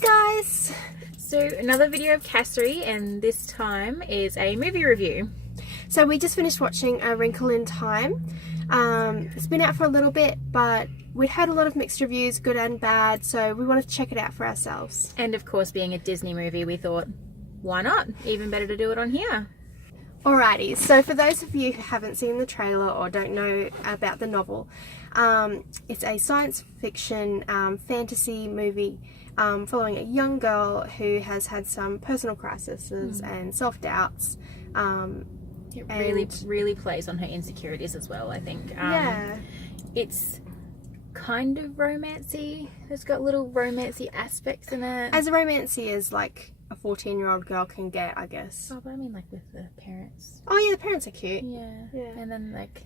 guys! So another video of Cassery, and this time is a movie review. So we just finished watching A Wrinkle in Time. It's been out for a little bit, but we'd had a lot of mixed reviews, good and bad, so we wanted to check it out for ourselves. And of course, being a Disney movie, we thought, why not? Even better to do it on here. Alrighty, so for those of you who haven't seen the trailer or don't know about the novel, it's a science fiction fantasy movie following a young girl who has had some personal crises and self-doubts. It really plays on her insecurities as well, I think. Yeah. It's kind of romancy. It's got little romancy aspects in it. As romancy as like a 14-year-old girl can get, I guess. Oh, but I mean like with the parents. Oh yeah, the parents are cute. Yeah. And then like...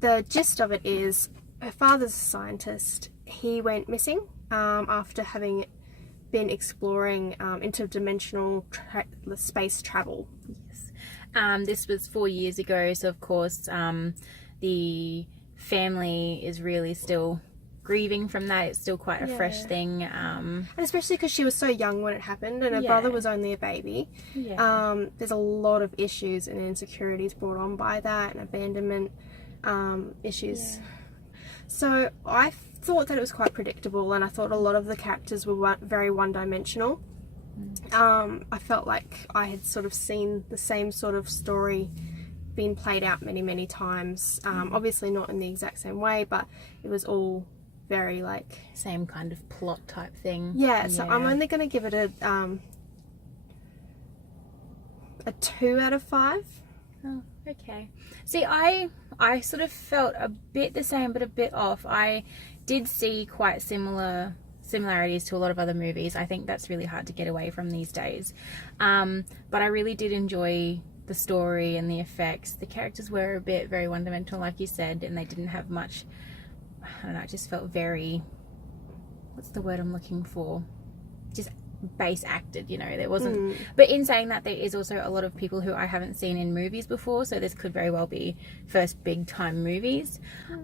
The gist of it is her father's a scientist. He went missing after having been exploring interdimensional space travel. Yes. This was 4 years ago, so of course the family is really still grieving from that. It's still quite a fresh thing. And especially because she was so young when it happened and her brother was only a baby. There's a lot of issues and insecurities brought on by that, and abandonment issues. So I thought that it was quite predictable, and I thought a lot of the characters were very one-dimensional. I felt like I had sort of seen the same sort of story being played out many times. Obviously not in the exact same way, but it was all very like... Same kind of plot type thing. Yeah, so I'm only going to give it a 2 out of 5. Oh, okay. See, I sort of felt a bit the same, but a bit off. I did see quite similarities to a lot of other movies. I think that's really hard to get away from these days. But I really did enjoy the story and the effects. The characters were a bit very one-dimensional, like you said, and they didn't have much... I don't know, it just felt very... What's the word I'm looking for? Just base acted, you know. There wasn't... But in saying that, there is also a lot of people who I haven't seen in movies before, so this could very well be first big time movies.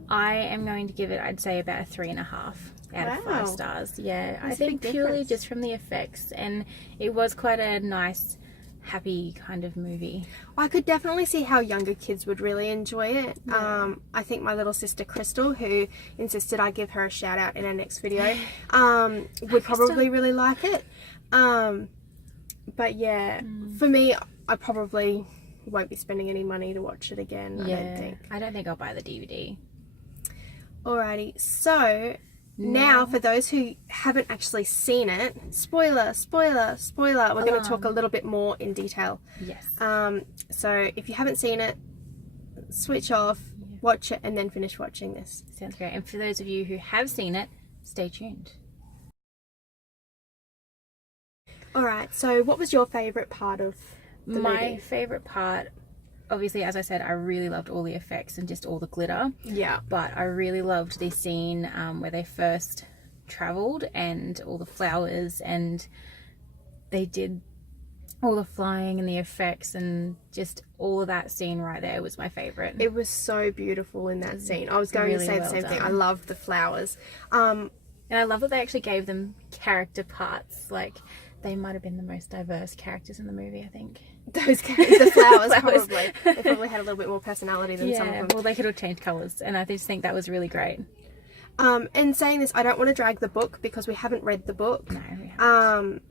I am going to give it, I'd say, about a 3.5 out of 5 stars. Yeah, I think purely just from the effects, and it was quite a nice, happy kind of movie. I could definitely see how younger kids would really enjoy it. I think my little sister Crystal, who insisted I give her a shout out in our next video, would probably really like it. But yeah, for me, I probably won't be spending any money to watch it again. I don't think I'll buy the DVD. Alrighty, so now, for those who haven't actually seen it, spoiler, we're going to talk a little bit more in detail. Yes. So if you haven't seen it, switch off, watch it, and then finish watching this. Sounds great. And for those of you who have seen it, stay tuned. Alright, so what was your favourite part of the movie? My favourite part... Obviously, as I said, I really loved all the effects and just all the glitter. Yeah. But I really loved the scene where they first travelled, and all the flowers, and they did all the flying and the effects, and just all of that scene right there was my favourite. It was so beautiful in that scene. I was going to say the same thing. I loved the flowers. And I love that they actually gave them character parts. Like, they might have been the most diverse characters in the movie, I think. The flowers, probably. They probably had a little bit more personality than some of them. Well, they could have changed colours, and I just think that was really great. And saying this, I don't want to drag the book because we haven't read the book. No, we haven't.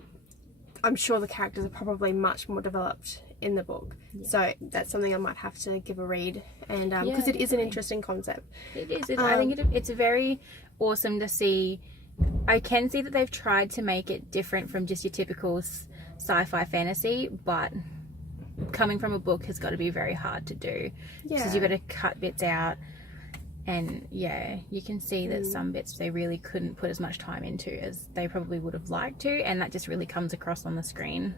I'm sure the characters are probably much more developed in the book. So that's something I might have to give a read, and because it is an interesting concept. It is. I think it's very awesome to see. I can see that they've tried to make it different from just your typical sci-fi fantasy, but coming from a book has got to be very hard to do, because you've got to cut bits out, and you can see that some bits they really couldn't put as much time into as they probably would have liked to, and that just really comes across on the screen.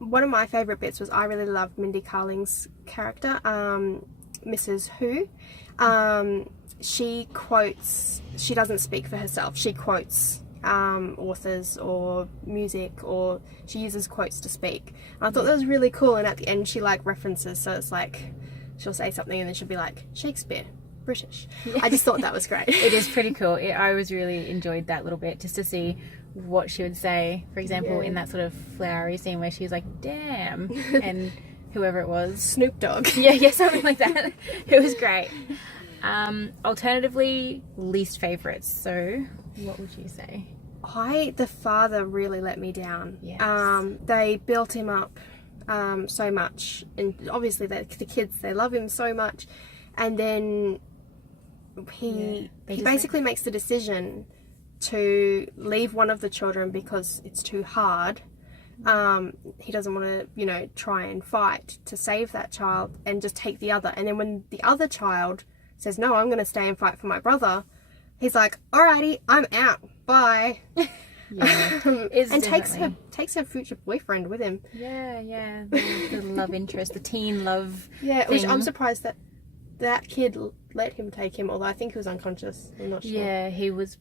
One of my favourite bits was I really loved Mindy Carling's character, Mrs. Who. She quotes, she doesn't speak for herself, she quotes authors or music, or she uses quotes to speak. And I thought that was really cool, and at the end she like references, so it's like she'll say something and then she'll be like Shakespeare, British. I just thought that was great. It is pretty cool. I was really enjoyed that little bit, just to see what she would say, for example, in that sort of flowery scene where she was like, damn, and whoever it was, Snoop Dogg. yeah, something like that. It was great. Alternatively, least favorites, so what would you say? The father really let me down. Yes. They built him up so much, and obviously the kids, they love him so much, and then he basically makes the decision to leave one of the children because it's too hard. He doesn't want to, you know, try and fight to save that child, and just take the other. And then when the other child says, no, I'm going to stay and fight for my brother, he's like, alrighty, I'm out, bye. And takes her future boyfriend with him. Yeah, the love interest, the teen love thing. Which I'm surprised that kid let him take him, although I think he was unconscious. I'm not sure. Yeah, he was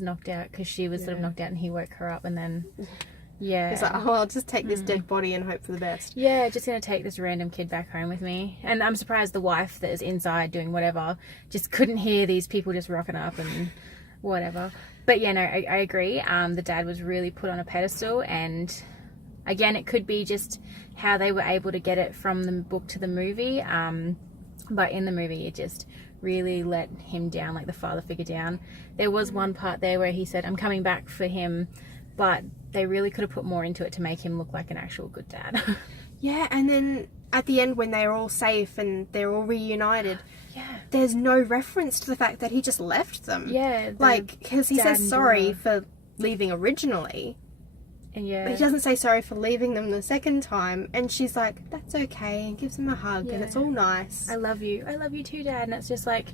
knocked out, because she was sort of knocked out, and he woke her up, and then he's like, oh, I'll just take this dead body and hope for the best. Yeah, just gonna take this random kid back home with me. And I'm surprised the wife that is inside doing whatever just couldn't hear these people just rocking up and whatever. But yeah, no, I agree. The dad was really put on a pedestal, and again, it could be just how they were able to get it from the book to the movie. But in the movie, it just really let him down, like the father figure down. There was one part there where he said, I'm coming back for him, but they really could have put more into it to make him look like an actual good dad. Yeah, and then at the end when they're all safe and they're all reunited, there's no reference to the fact that he just left them. Yeah. Like, because he says sorry for leaving originally. And but he doesn't say sorry for leaving them the second time. And she's like, that's okay, and gives him a hug, and it's all nice. I love you too, Dad. And it's just like,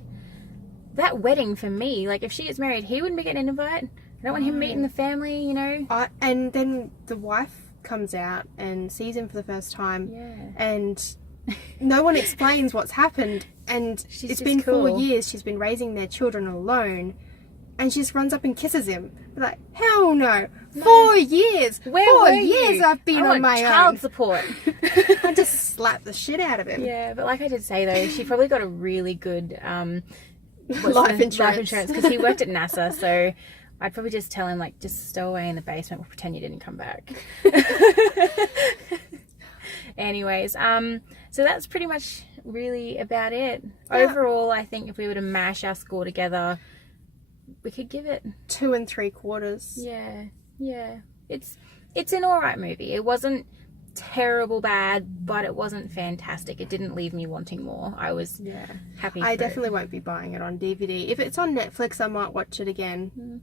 that wedding for me, like if she gets married, he wouldn't be getting an invite. I don't want him meeting the family, you know. And then the wife comes out and sees him for the first time, and no one explains what's happened. And it's been 4 years she's been raising their children alone, and she just runs up and kisses him. Like, hell no. 4 years. Where 4 were years you? I've been on my child own. support. I just slapped the shit out of him. Yeah, but like I did say though, she probably got a really good life insurance, because he worked at NASA, so I'd probably just tell him, like, just stow away in the basement, we'll pretend you didn't come back. Anyways, so that's pretty much really about it. Overall, I think if we were to mash our score together, we could give it 2 3/4. Yeah. It's an alright movie. It wasn't terrible bad, but it wasn't fantastic. It didn't leave me wanting more. I was happy. I definitely won't be buying it on DVD. If it's on Netflix, I might watch it again.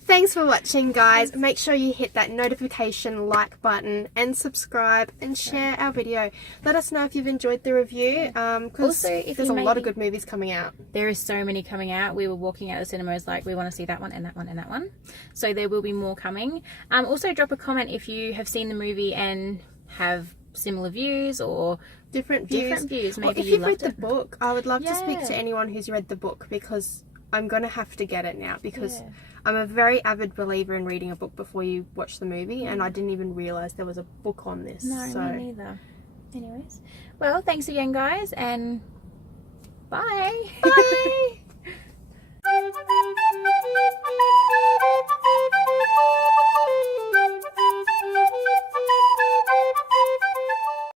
Thanks for watching, guys. Make sure you hit that notification like button and subscribe and share our video. Let us know if you've enjoyed the review, because there's a lot of good movies coming out. There is so many coming out. We were walking out of the cinemas like, we want to see that one and that one and that one. So there will be more coming. Also drop a comment if you have seen the movie and have similar views or different views. Maybe if you've read the book, I would love to speak to anyone who's read the book, because I'm going to have to get it now, because I'm a very avid believer in reading a book before you watch the movie, and I didn't even realise there was a book on this. No, me neither. Anyways, well, thanks again, guys, and bye. Bye.